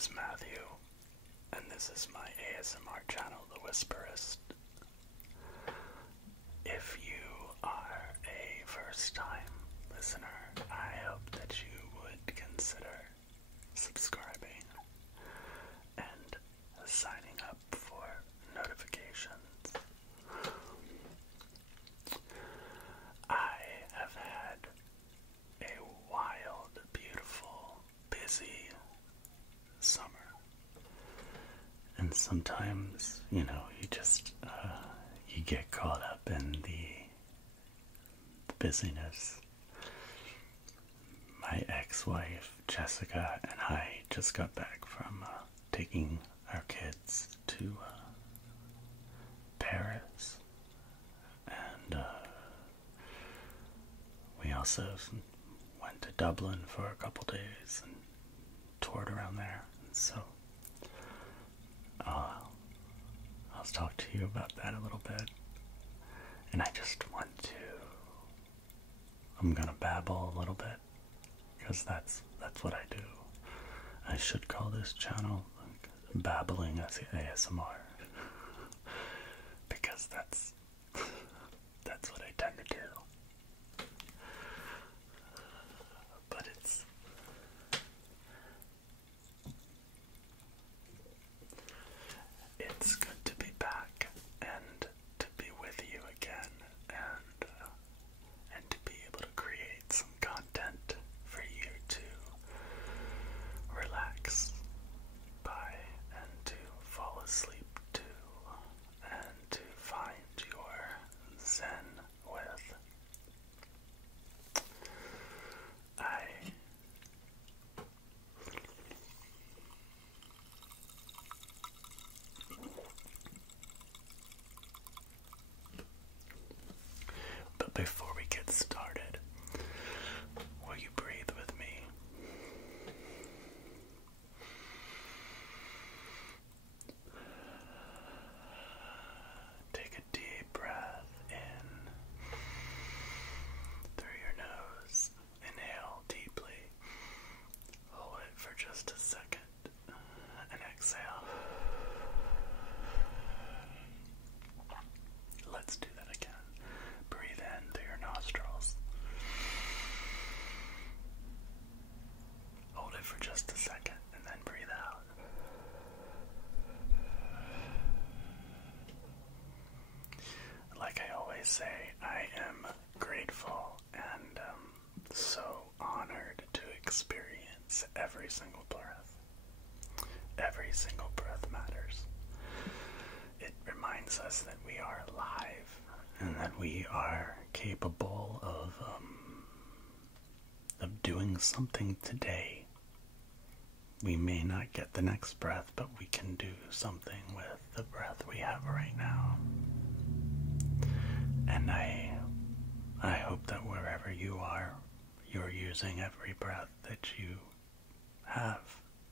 is Matthew, and this is my ASMR channel, The Whisperist. If you are a first-time listener, I hope that you would consider subscribing and signing up for notifications. I have had a wild, beautiful, busy summer. And sometimes, you just, you get caught up in the busyness. My ex-wife, Jessica, and I just got back from taking our kids to Paris. And we also went to Dublin for a couple days and toured around there. And so I'll talk to you about that a little bit. And I just I'm gonna babble a little bit, because that's what I do. I should call this channel Babbling ASMR, because that's what I tend to do. But it's good to be back and to be with you again, and to be able to create some content for you to relax by, and to fall asleep to, and to find your zen with. But before we get started, will you breathe with me? Take a deep breath in through your nose. Inhale deeply. Hold it for just a second. And exhale. Let's do that again. Breathe in through your nostrils. Hold it for just a second and then breathe out. Like I always say, I am grateful and so honored to experience every single breath. Every single breath matters. It reminds us that we are alive and that we are capable of doing something today. We may not get the next breath, but we can do something with the breath we have right now. And I hope that wherever you are, you're using every breath that you have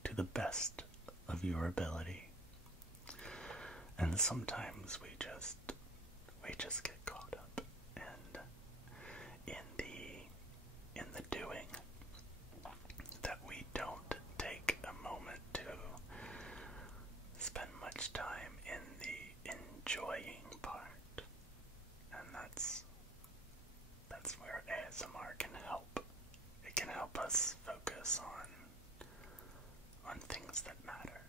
to the best of your ability. And sometimes we just get caught up in the doing, that we don't take a moment to spend much time in the enjoying part. And that's where ASMR can help. It can help us focus on things that matter,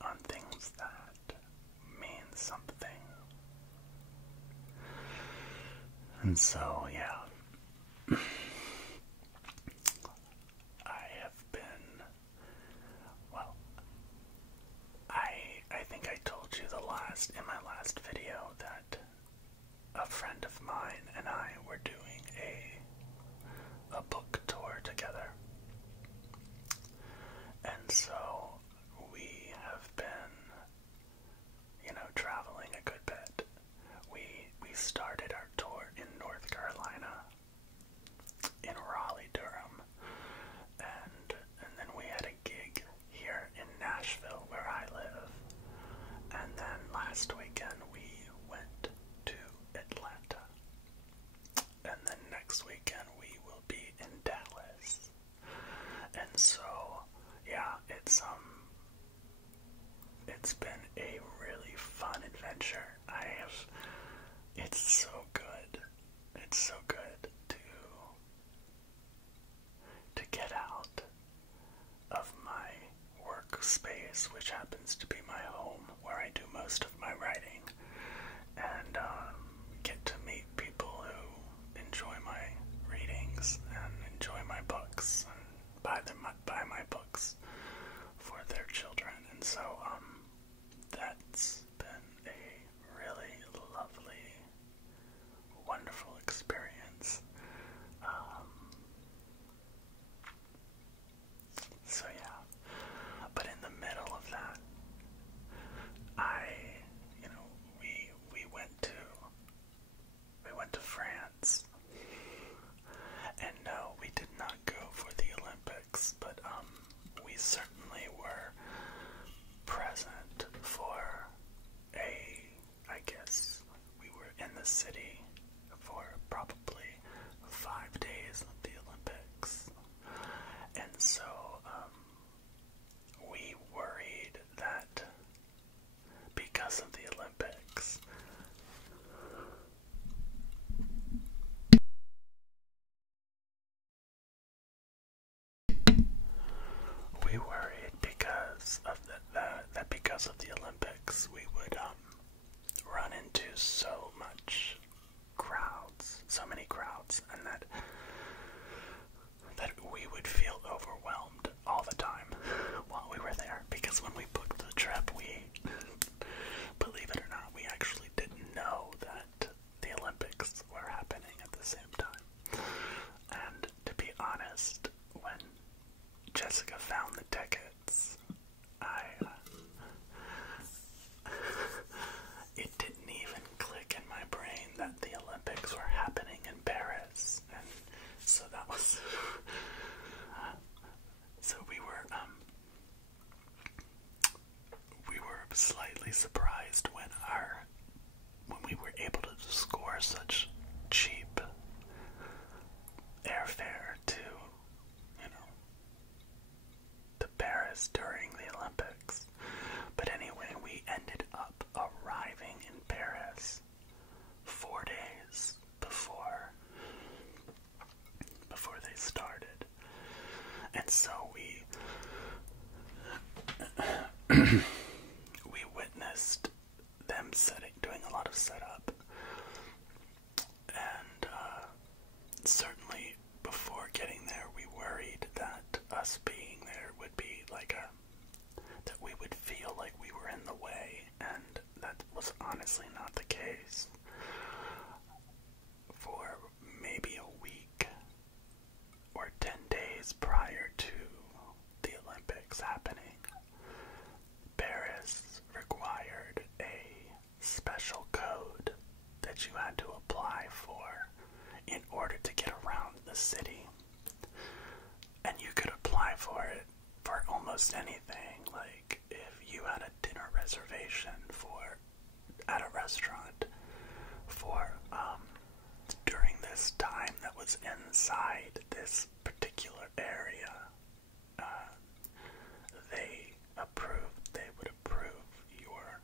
on things that mean something. And so, yeah, I have been, well, I think I told you in my last video that a friend of mine and I were doing a book tour together. And so we have been, traveling a good bit. We started our tour in North Carolina, it's so good to get out of my workspace, which happens to be my home, where I do most of my writing, and get to meet people who enjoy my readings and enjoy my books and buy my books for their children. And so that's been a really lovely, wonderful experience. So yeah, but in the middle of that, we went to France, and no, we did not go for the Olympics, but we certainly were present for I guess we were in the city for probably 5 days of the Olympics, and so we worried that because of the Olympics, we would run into so many crowds, and that we would feel overwhelmed all the time while we were there, because when we booked the trip, believe it or not, we actually didn't know that the Olympics were happening at the same time. And to be honest, when Jessica found the tickets, it didn't even click in my brain that the Olympics were happening in Paris, and so that was so we were slightly surprised when we were able to score such cheap airfare to Paris during the Olympics. But anyway, we ended up arriving in Paris 4 days before they started. And so we witnessed them doing a lot of setup, and certainly before getting there, we worried that us being there would be that we would feel like we were in the way, and that was honestly not the case. For maybe a week or 10 days prior to the Olympics happening, Paris required a special code that you had to apply for in order to get around the city. And you could apply for it for almost anything, like if you had a dinner reservation at a restaurant for during this time that was inside this particular area, they would approve your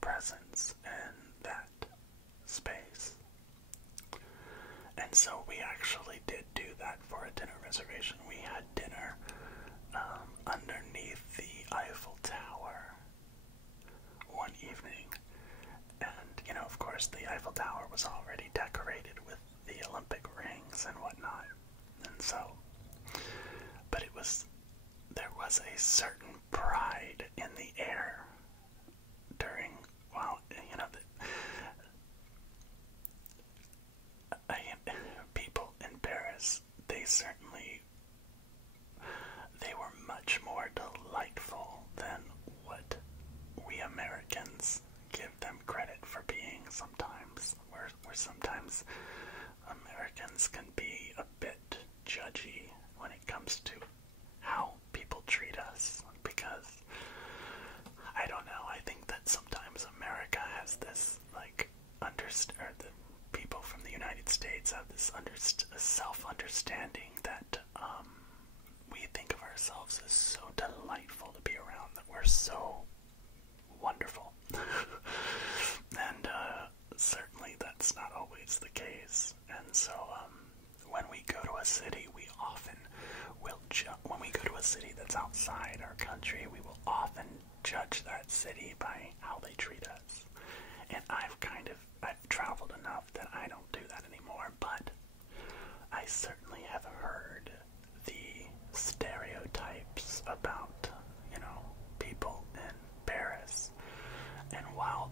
presence in that space. And so we actually did do that for a dinner reservation. We had dinner underneath the Eiffel Tower one evening. And, of course, the Eiffel Tower was already decorated with the Olympic rings and whatnot. And so, but there was a certain pride in the air during, people in Paris, they were much more delightful than what we Americans give them credit for being sometimes. Where sometimes Americans can be a bit judgy when it comes to how people treat us, because I don't know, I think that sometimes America has this the people from the United States have this self-understanding that we think of ourselves as so delightful to be around, that we're so wonderful. And certainly that's not always the case. that's outside our country, we will often judge that city by how they treat us. And I've traveled enough that I don't do that anymore, but I certainly have heard the stereotypes about, people in Paris. And while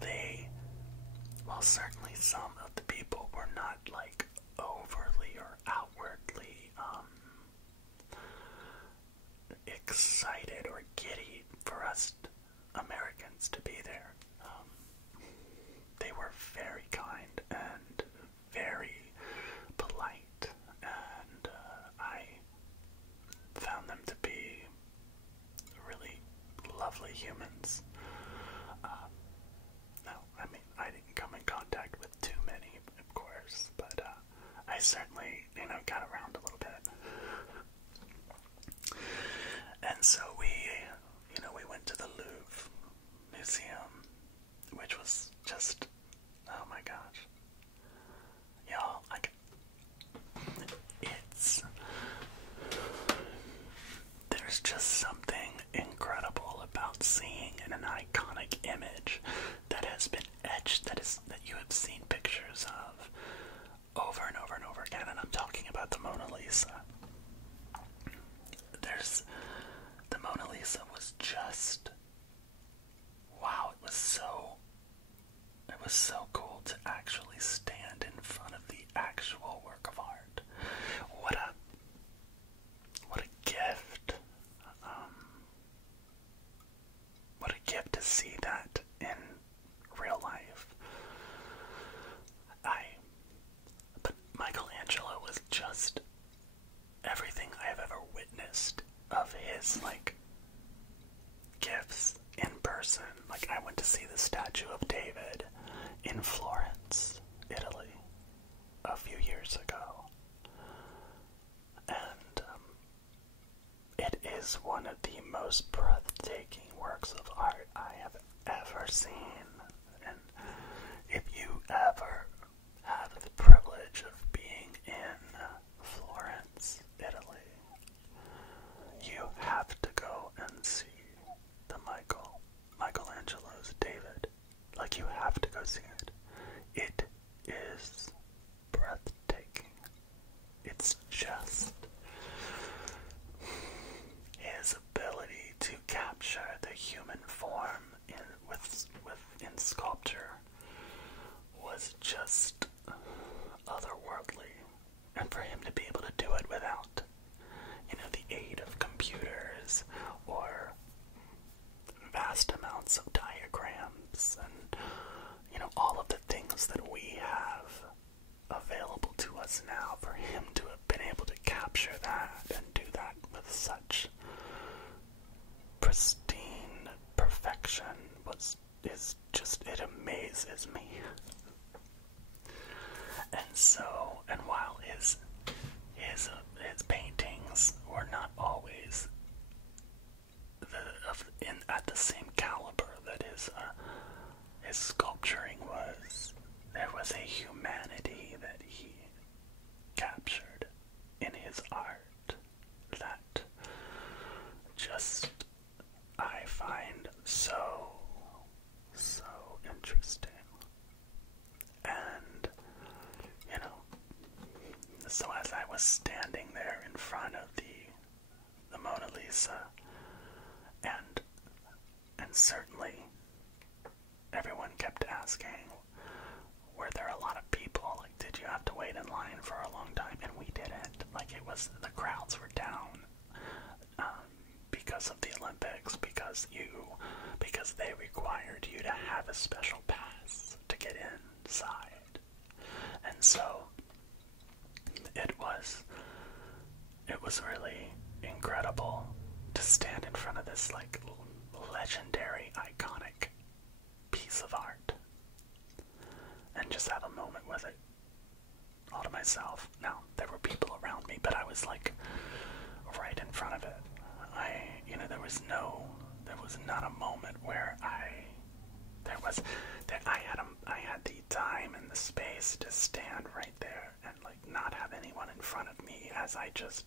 certainly some of the people were not like overly or outwardly excited or giddy for us Americans to be there, they were very kind and very polite, and I found them to be really lovely humans. Now, I didn't come in contact with too many, of course, but I certainly, got around a little bit. And so we went to the Louvre Museum, which was just, oh my gosh. Y'all, there's just something incredible about seeing an iconic image that has been etched, that you have seen pictures of over and over and over again, and I'm talking about the Mona Lisa. The Mona Lisa was just, wow, it was so cool to actually stand in front of the actual work of art. What a gift. What a gift to see that in real life. But Michelangelo was just everything I have ever witnessed of his, gifts in person. I went to see the statue of David in Florence, Italy, a few years ago. And it is one of the most breathtaking works of art I have ever seen. And if you ever have the privilege of being in Florence, Italy, you have to go and see the Michelangelo's David. You have to go see it. It is breathtaking. It's just his ability to capture the human form in sculpture was just otherworldly. And for him to be able to do it without, the aid of computers or vast amounts of diagrams and, all of the things that we have available to us now, for him to have been able to capture that and do that with such pristine perfection it amazes me. And while his paintings were not always at the same caliber that his sculpturing was, there was a humanity that he captured in his art that just I find so interesting. And so as I was standing there in front of the Mona Lisa, and certainly everyone kept asking, were there a lot of people? Did you have to wait in line for a long time? And we didn't. The crowds were down because of the Olympics, because they required you to have a special pass to get inside. And so it was really incredible to stand in front of this legendary, iconic piece of art and just have a moment with it all to myself. Now, there were people around me, but I was right in front of it. There was not a moment where I had the time and the space to stand right there and not have anyone in front of me as I just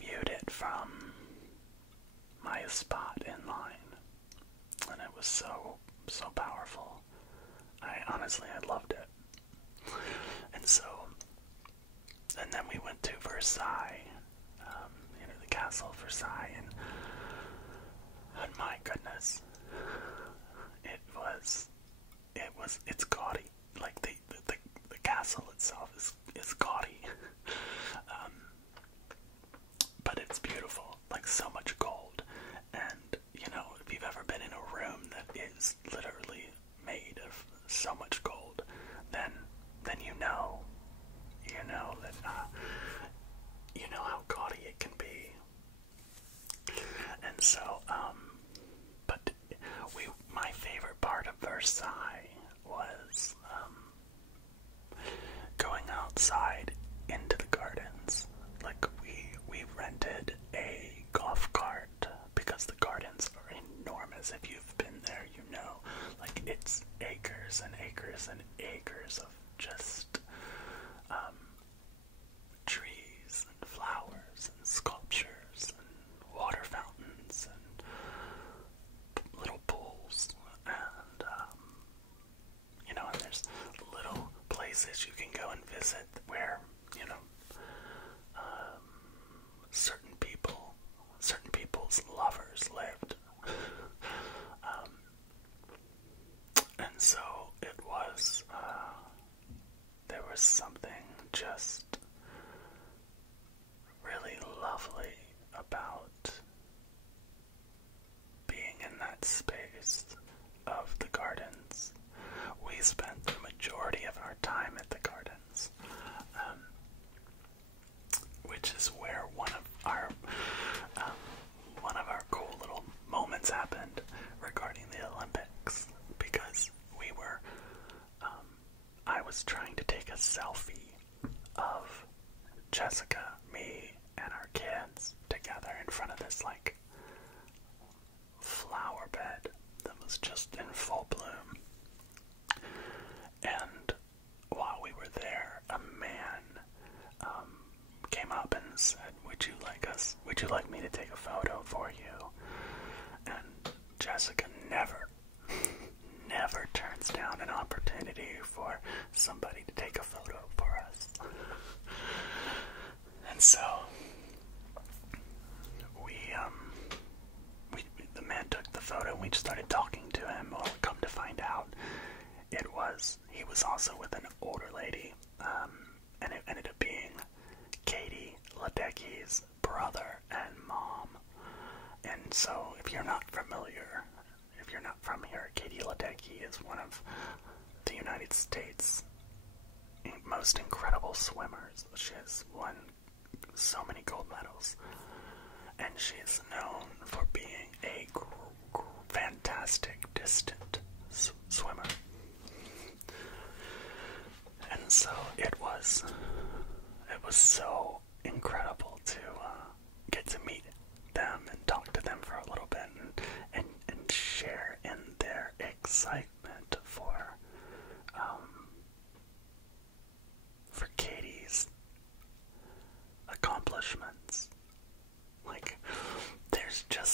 viewed it from spot in line, and it was so powerful. I loved it. And then we went to Versailles, the castle of Versailles, and my goodness, it's gaudy. Like the castle itself is gaudy, but it's beautiful. Like so much gold, and if you've ever been in a room that is literally made of so much gold, then you know that you know how gaudy it can be. And so, but my favorite part of Versailles was going outside into the gardens. Like we rented a golf cart because the gardens are enormous. If you've been there, you know, like it's acres and acres and acres of just trees and flowers and sculptures and water fountains and little pools, and and there's little places you can go and visit where certain people's lovers lived. And so it was, there was something just really lovely about being in that space of the gardens. We spent the majority of our time at the gardens, which is where one of our cool little moments happened regarding the Olympics, because I was trying to take a selfie of Jessica, me, and our kids together in front of this like flower bed that was just in full bloom. And while we were there, a man came up and said, would you like me to take a photo for you? And Jessica never turns down an opportunity for somebody to take a photo for us. And so the man took the photo and we started talking to him. Well, come to find out, he was also with an older lady, and it ended up being Katie Ledecky's brother and mom. And so if you're not from here, Katie Ledecky is one of the United States' most incredible swimmers. She has won so many gold medals, and she is known for being a fantastic distant swimmer. And so it was so incredible to get to meet them and talk to them for a little bit and share in their excitement for Katie's accomplishments. Like, there's just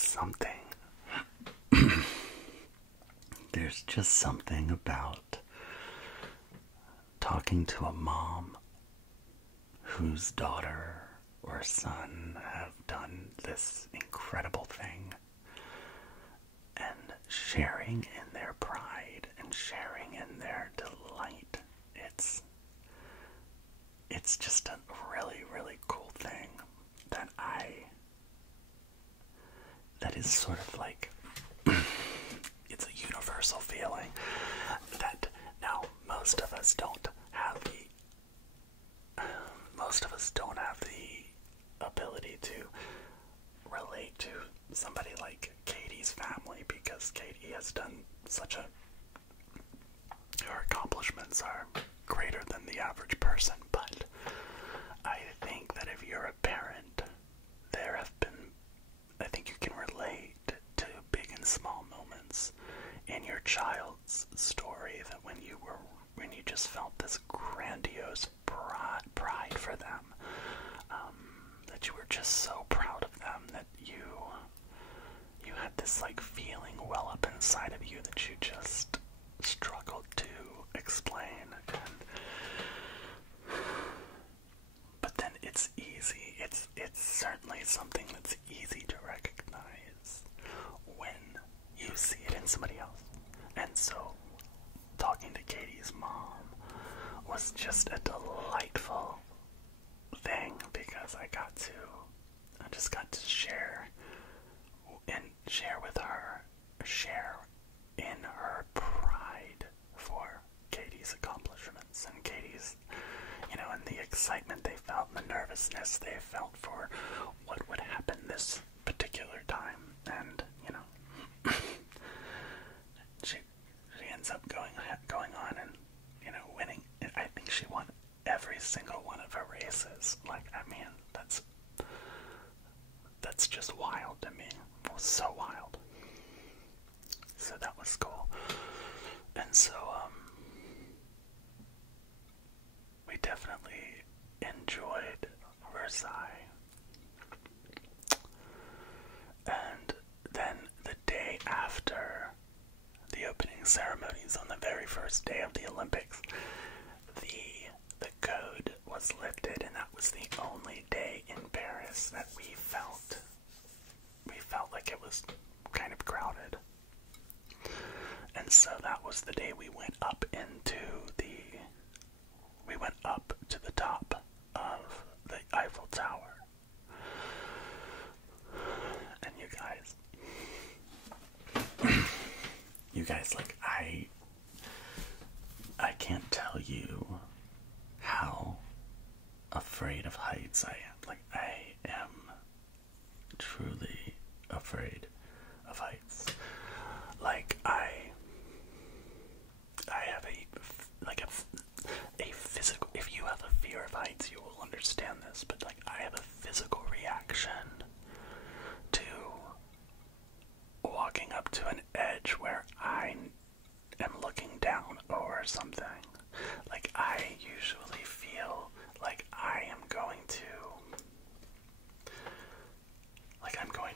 something about talking to a mom whose daughter or son have done this incredible thing, and sharing in their pride and sharing in their delight. It's just a really, really cool thing that is sort of like it's a universal feeling that now most of us don't have the ability to relate to somebody like Katie's family, because Katie has done her accomplishments are greater than the average person. But I think that if you're a parent, I think you can relate to big and small moments in your child's story, that when you just felt this grandiose pride for them, that you were just so proud of them that you this like feeling well up inside of you that you just struggled to explain. But then it's easy. It's certainly something that's easy to recognize when you see it in somebody else. And so talking to Katie's mom was just a delightful thing, because I just got to share with her, share in her pride for Katie's accomplishments and Katie's, and the excitement they felt, and the nervousness they felt for what would happen this particular time. And, she ends up going on and, winning. I think she won every single one of her races. Like, I mean, that's just wild to me. It was so wild. So that was cool. And so, we definitely enjoyed Versailles. And then the day after the opening ceremonies, on the very first day of the Olympics, the code was lifted, and that was the only day in Paris that we felt like it was kind of crowded. And so that was the day we went up to the top of the Eiffel Tower. And you guys, like, I can't tell you how afraid of heights I am. Like, I am truly afraid of heights. Like, I have a physical, if you have a fear of heights, you will understand this, but like, I have a physical reaction to walking up to an edge where I am looking down or something. Like, I usually feel like I'm going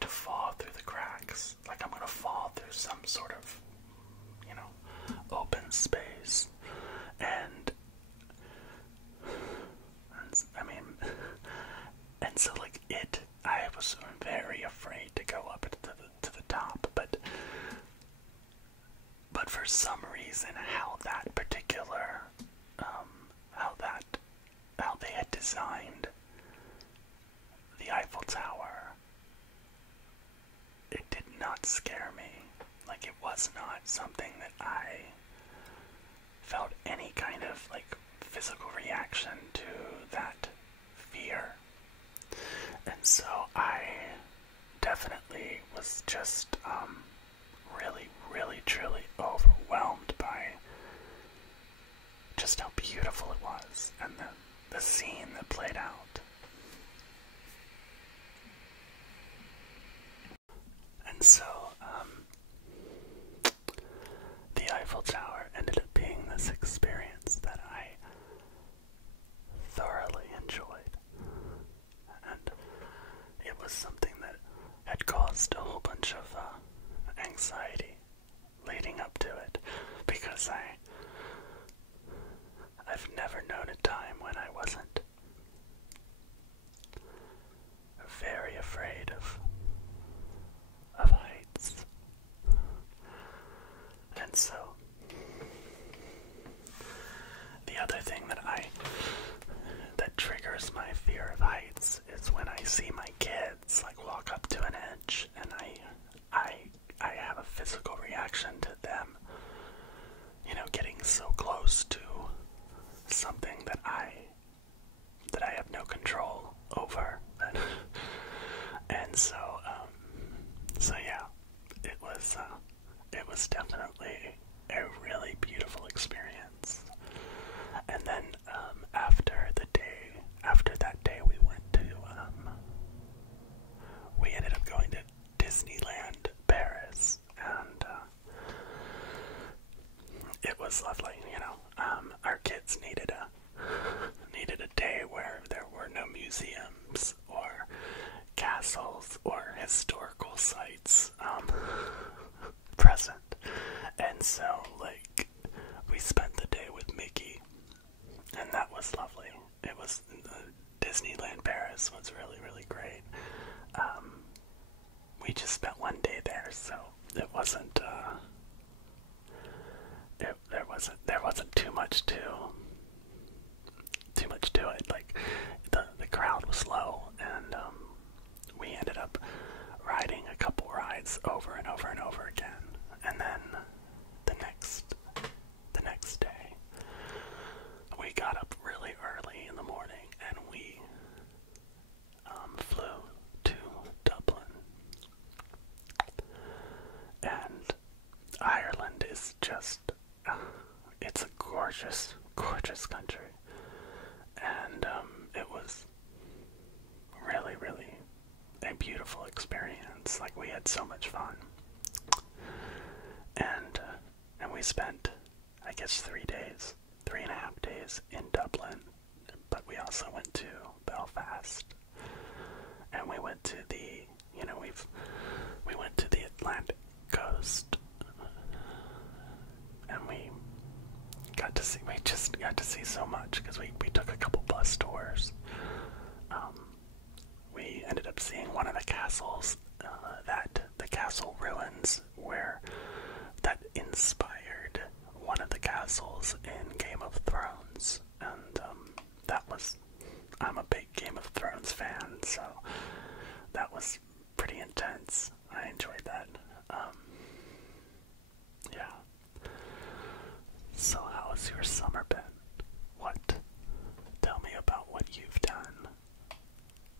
to fall through the cracks. Like, I'm going to fall through some sort of, open space. And so like I was very afraid to go up to the top, but for some reason, how that particular, how they had designed the Eiffel Tower, it did not scare me. Like, it was not something that I felt any kind of like physical reaction to that fear. And so I definitely was just really, really, truly overwhelmed by just how beautiful it was, and the scene that played out. And so the Eiffel Tower ended up being this experience that I thoroughly enjoyed. And it was something that had caused a whole bunch of anxiety leading up to it, because I've never known a time when I wasn't very afraid of heights. And so the other thing that triggers my fear of heights is when I see my kids like walk up to an edge, and I have a physical reaction to them, getting so close to something that I have no control over. And so yeah, it was definitely a really beautiful experience. And then after that day, we ended up going to Disneyland Paris, and it was lovely. Our kids needed a day where there were no museums or castles or historical cultural sites present. And so, like, we spent the day with Mickey, and that was lovely. It was Disneyland Paris was really, really great. We just spent one day there, so it wasn't there wasn't too much to it. Like, the crowd was low, and we ended up riding a couple rides over and over and over again. And then the next day, we got up really early in the morning, and we flew to Dublin. And Ireland is just, it's a gorgeous, gorgeous country. And it was really, really a beautiful experience. Like, we had so much fun. And we spent, I guess, 3.5 days in Dublin. But we also went to Belfast. And we went to the, we went to the Atlantic coast. And we just got to see so much, because we took a couple bus tours. We ended up seeing one of the castles, the castle ruins, that inspired one of the castles in Game of Thrones. And I'm a big Game of Thrones fan, so that was pretty intense. I enjoyed that. Yeah. So how has your summer been? Tell me about what you've done.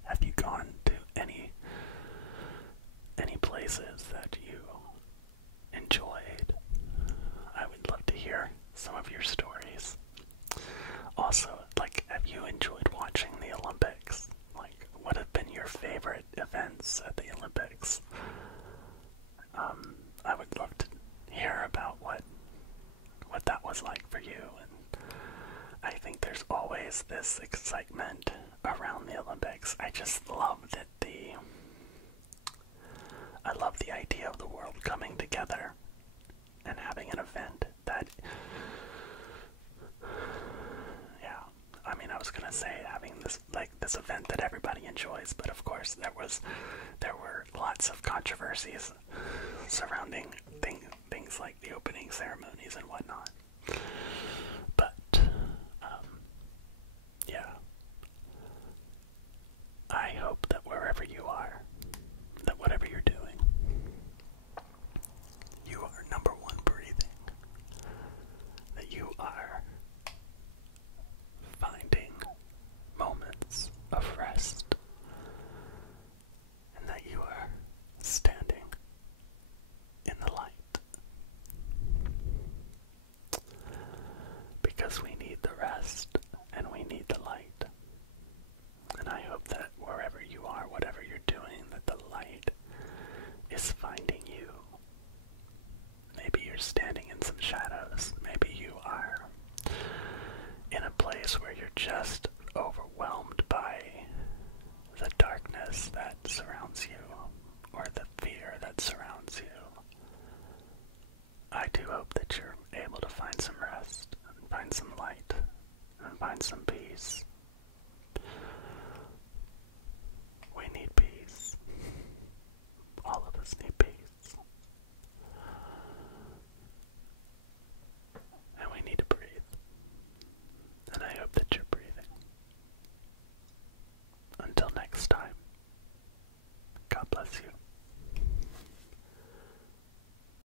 Have you gone to any places that you enjoyed? I would love to hear some of your stories. Also, like, have you enjoyed watching the Olympics? Like, what have been your favorite events at the Olympics? I would love to hear about what that was like for you. And I think there's always this excitement around the Olympics. I just love that I love the idea of the world coming together and having an event that, yeah, I mean, I was gonna say having this event that everybody enjoys, but of course there were lots of controversies surrounding things like the opening ceremonies and whatnot. But yeah, I hope that wherever you are, that whatever you're doing, you are number one breathing, that you are finding moments of rest, and that you are standing in the light. Because we need the rest and we need the light. And I hope that wherever you are, whatever you're doing, that the light is finding you. Maybe you're standing in some shadows. Maybe you are in a place where you're just overwhelmed by the darkness that surrounds you.